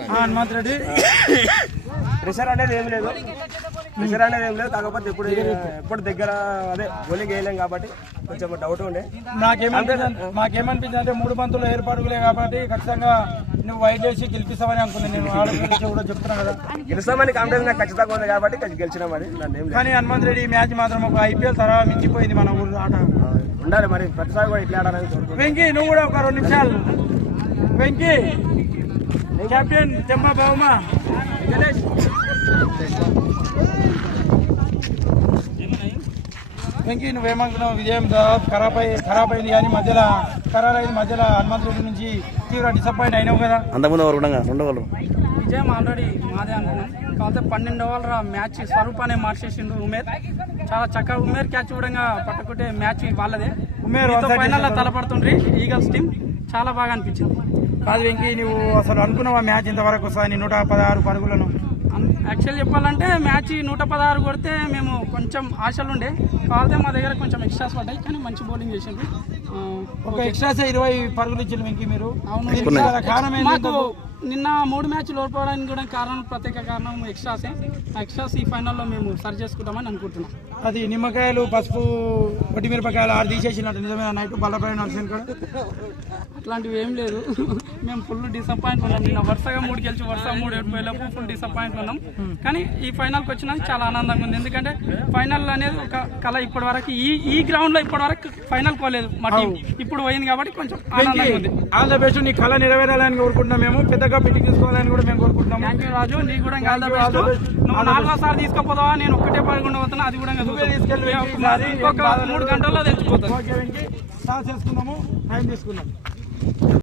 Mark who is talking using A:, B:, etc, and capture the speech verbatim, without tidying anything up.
A: Hanumanth Reddy
B: pressure అనేది ఏం లేదు ప్రెషర్ అనేది ఏం లేదు కాకపోతే ఇప్పుడు ఎప్పుడు దగ్గర అదే బౌలింగ్ వేయలేం కాబట్టి కొంచెం డౌట్ ఉండే.
A: నాకేమనిపించింది మాకేమనిపించింది అంటే మూడు బంతులు ఏర్పాటులే కాబట్టి ఖచ్చితంగా నువ్వు వైట్ చేసి గెలిపిస్తామని అనుకున్నాను. నేను ఆడ కూడా చెప్తున్నా కదా
B: గెలుస్తామని కాన్ఫిడెన్స్ నాకు ఖచ్చితంగా ఉంది కాబట్టి గెలిచినామని.
A: కానీ హనుమంత్ రెడ్డి ఈ మ్యాచ్ మాత్రం ఒక ఐపీఎల్ తరహా మించిపోయింది మన ఊరు ఆట.
B: ఉండాలి మరి ప్రతిసారి కూడా ఇట్లా ఆడాలని.
A: వెంకీ నువ్వు కూడా ఒక రెండు నిమిషాలు. వెంకీ కెప్టెన్ తెమ్మ బావమా గణేష్ వెంకీ నువ్వేమనుకున్నావు? విజయం దాదాపు ఖరాబ్ అయ్యి ఖరాబ్ అయింది కానీ మధ్యలో ఖరాబ్ అయింది మధ్యలో హనుమంత్ రెడ్డి నుంచి తీవ్ర డిసప్పాయింట్ అయినావు కదా.
C: అంతకుముందు ఉండగలరు
D: విజయం ఆల్రెడీ మాదే అనుకున్నాం. కాకపోతే పన్నెండు ఓవర్ల మ్యాచ్ స్వరూపాన్ని మార్చేసిండు ఉమేర్. చాలా చక్కగా ఉమేర్ క్యాచ్ కూడా పట్టుకుంటే మ్యాచ్ వాళ్ళదే. ఉమేర్ ఫైనల్లో తలపడుతుండ్రి ఈగల్స్ టీం. చాలా బాగా అనిపించింది.
A: కాదు వెంకీ నువ్వు అసలు అనుకున్నావా మ్యాచ్ ఇంతవరకు వస్తుంది నూట పదహారు పరుగులను?
D: యాక్చువల్ చెప్పాలంటే మ్యాచ్ నూట పదహారు కొడితే మేము కొంచెం ఆశలు ఉండే. కాకపోతే మా దగ్గర కొంచెం ఎక్స్ట్రాస్ పడ్డాయి కానీ మంచి బౌలింగ్ చేసింది.
A: ఒక ఎక్స్ట్రాస్ ఇరవై పరుగులు ఇచ్చింది వెంకీ మీరు.
D: అవును
A: కారణం
D: మాకు నిన్న మూడు మ్యాచ్లు ఓడిపోవడానికి కూడా కారణం ప్రత్యేక కారణం ఎక్స్ట్రాసే. ఆ ఎక్స్ట్రాస్ ఈ ఫైనల్లో మేము సరి చేసుకుంటామని అనుకుంటున్నాం.
A: అది నిమ్మకాయలు పసుపు పొట్టి మిరపకాయలు ఆరు తీసేసినట్టు నిజమైన నైట్ బల్లపైన నడిచింది కూడా
D: అట్లాంటివి ఏం లేదు. మేము ఫుల్ డిసప్పాయింట్ ఉన్నాం. నిన్న వరుసగా మూడు గెలిచి వరుస మూడు ఏడుపోయేలోపు ఫుల్ డిసప్పాయింట్ ఉన్నాం. కానీ ఈ ఫైనల్కి వచ్చినాక చాలా ఆనందంగా ఉంది. ఎందుకంటే ఫైనల్ అనేది ఒక కళ. ఇప్పటి వరకు ఈ ఈ గ్రౌండ్ లో ఇప్పటి వరకు ఫైనల్ పోలేదు మా టీం. ఇప్పుడు పోయింది కాబట్టి కొంచెం ఆనందంగా ఉంది.
A: All the best. నీ కళ నెరవేరాలని కోరుకుంటున్నాం మేము. పెద్దగా పెట్టి తీసుకోవాలని కూడా మేము కోరుకుంటున్నాం.
D: Thank you Raju. నీకు కూడా ఆల్ ద బెస్ట్. నువ్వు నాలుగోసారి తీసుకుపోతావా? నేను ఒక్కటే పదకొండు పోతున్నా. అది కూడా తీసుకెళ్ళి ఇంకొక మూడు గంటల్లో తెచ్చిపోతాను.
A: ఓకే వెంకీ స్టార్ట్ చేసుకున్నాము. టైం తీసుకున్నాం.